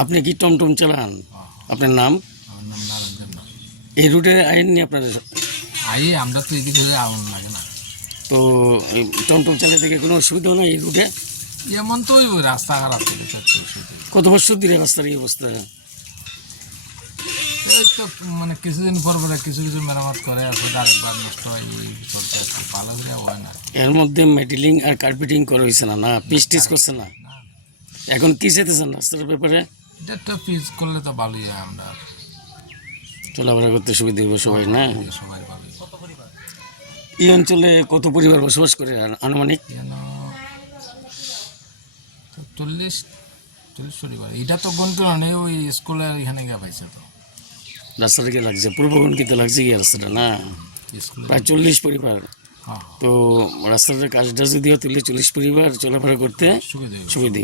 আপনি কি টমটম চালান? আপনার নাম? এই রুটে আইননি আপনার আই আমরা তো এদিকে হয়ে আগুন লাগে না। তো টমটম চালাতে থেকে কোনো অসুবিধা নেই এই রুটে? এমন তো রাস্তা খারাপ থেকে কত বছর দিলে রাস্তার এই অবস্থা? তো মানে কিছুদিন পর পরে কিছু কিছু মেরামত করে আরেকবার নষ্ট হয় চলতে ভালো করে হয় না। এর মধ্যে মেটেলিং আর কার্পেটিং করা হয়েছে না না? পিস টিস করছে না? না। এখন কি চেতেছেন রাস্তার ব্যাপারে? এটা একটা পিস করলে তো ভালোই হয় আমরা। চলাফেরা করতে সুবিধা হবে সবাই না? সবাই ভালোই। এই অঞ্চলে কত পরিবার বসবাস করে আনুমানিক? যেন চল্লিশ চল্লিশ পরিবার। এটা তো গন্টু নেই ওই স্কুলের এখানে গিয়ে পাইছে তো। রাস্তাটা কি লাগছে? পূর্বগণকিতে লাগছে কি রাস্তাটা না? প্রায় চল্লিশ পরিবার। হ্যাঁ। তো রাস্তাটার কাজটা যদি হয় তাহলে চল্লিশ পরিবার চলাফেরা করতে সুবিধা সুবিধা